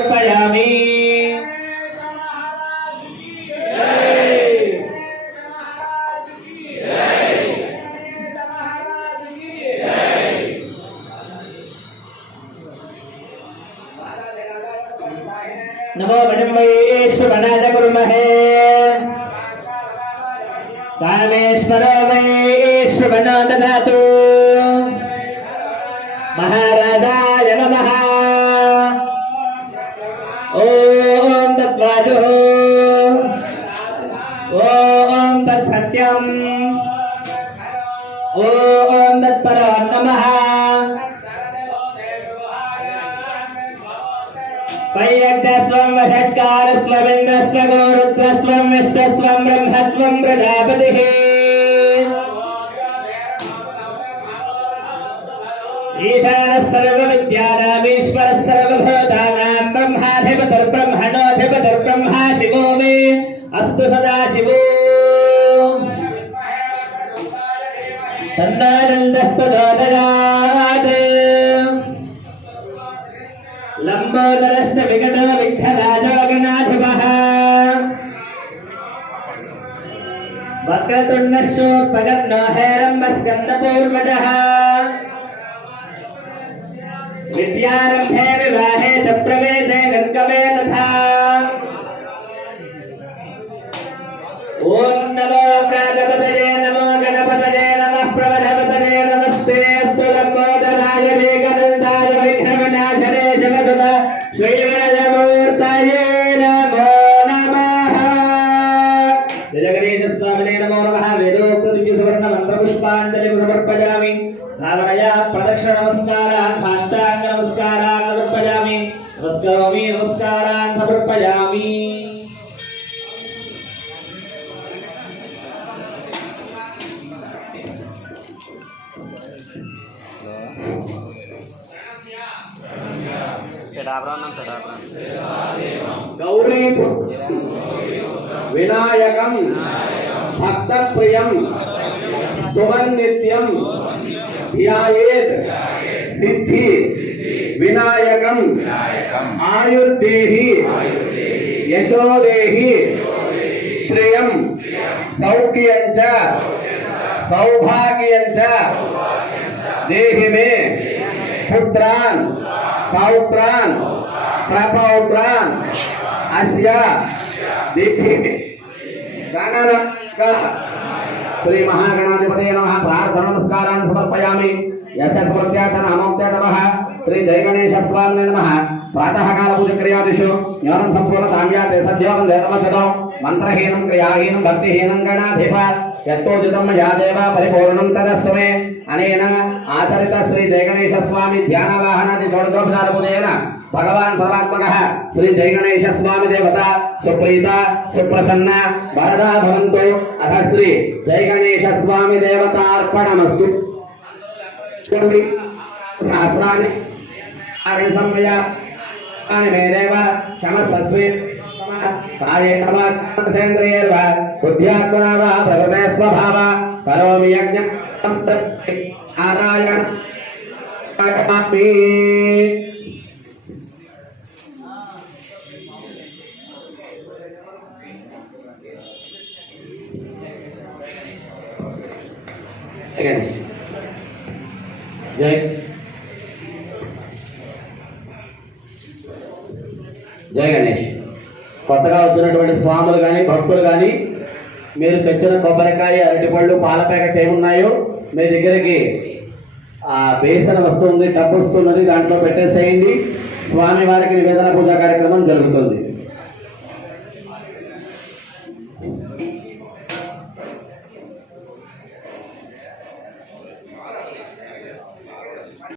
సమర్పయామి नमो वैश्वनाथ कुर्महे कामेश्वरो वैश्वनो ददातु महाराजाय नमः ओम तत्वाजो ओम तत्सत्यम् ओम तत्परो नमः वैयक्तस्वं वषट्कारस्वं इन्द्रस्वं गौरुद्रस्वं विष्णुस्वं ब्रह्मस्वं प्रजापतिः ईशानः सर्वविद्यानां ईश्वरः सर्वभूतानां ब्रह्माधिपतिर्ब्रह्मणोऽधिपतिर्ब्रह्मा शिवो मे अस्तु सदा शिवो तन्नानन्दस्तदोदयात् लंबोदरश्च विगतो विघ्नराजो गणाधिपः वक्रतुण्डश्चोपगन्नो हेरम्बस्कन्दपूर्वजः विद्यारम्भे विवाहे च प्रवेशे गङ्गमे तथा ॐ नमो गणपतये नमः प्रवधपतये नमस्ते अस्तु लंबोदराय वेगदन्ताय विघ्नविनाशने जगदुत श्रीगणेशमूर्तये नमो नमः जगदीश स्वामिने नमो नमः वेदोक्तदिव्यसुवर्ण मन्त्रपुष्पाञ्जलिं समर्पयामि सावरया प्रदक्षिण नमस्कारान् साष्टाङ्ग नमस्कारान् समर्पयामि नमस्करोमि नमस्कारान् समर्पयामि गौरी विनायकं भक्तप्रियं सुवन्नित्यं ध्यायेत् सिद्धि विनायकं आयुर्देहि यशोदेहि श्रियं सौख्यं च सौभाग्यं च देहि मे पुत्रान् पौत्रान् प्रपौत्रान् अस्य दिद्धि गणनायक श्री महागणाधिपतये नमः प्रार्थना नमस्कारान् समर्पयामि यशस्वत्यार्थं नमोऽते नमः श्री जय गणेश स्वामिने नमः प्रातः काल पूजा क्रियादिषु न्यूनं सम्पूर्णताम्याते सद्यों वेदमसदो मंत्रहीनं क्रियाहीनं भक्तिहीनं गणाधिप यत्तोजितं मया देव परिपूर्णं तदस्तु मे अनेन आचरित श्री जय गणेश स्वामी ध्यान वाहनादि षोडशोपचार पूजयेन भगवान सर्वात्मकः श्री जय गणेश स्वामी देवता सुप्रीता सुप्रसन्ना वरदा भवन्तु अथ श्री जय गणेश स्वामी देवतार्पणमस्तु सहस्राणि आर्यसंमया मे देव क्षमस्व कायेन वा सेन्द्रियैर्वा बुद्ध्यात्मना वा प्रकृते स्वभावा करोमि यज्ञं नारायण जय जय गणेश కొత్తగా వచ్చినటువంటి స్వాములు కానీ భక్తులు కానీ మీరు తెచ్చిన కొబ్బరికాయ అరటిపళ్ళు పాల ప్యాకెట్ ఏమున్నాయో మీ దగ్గరికి ఆ బేసన వస్తుంది డబ్బు వస్తున్నది దాంట్లో పెట్టేసేయండి స్వామి వారికి నివేదన పూజా కార్యక్రమం జరుగుతుంది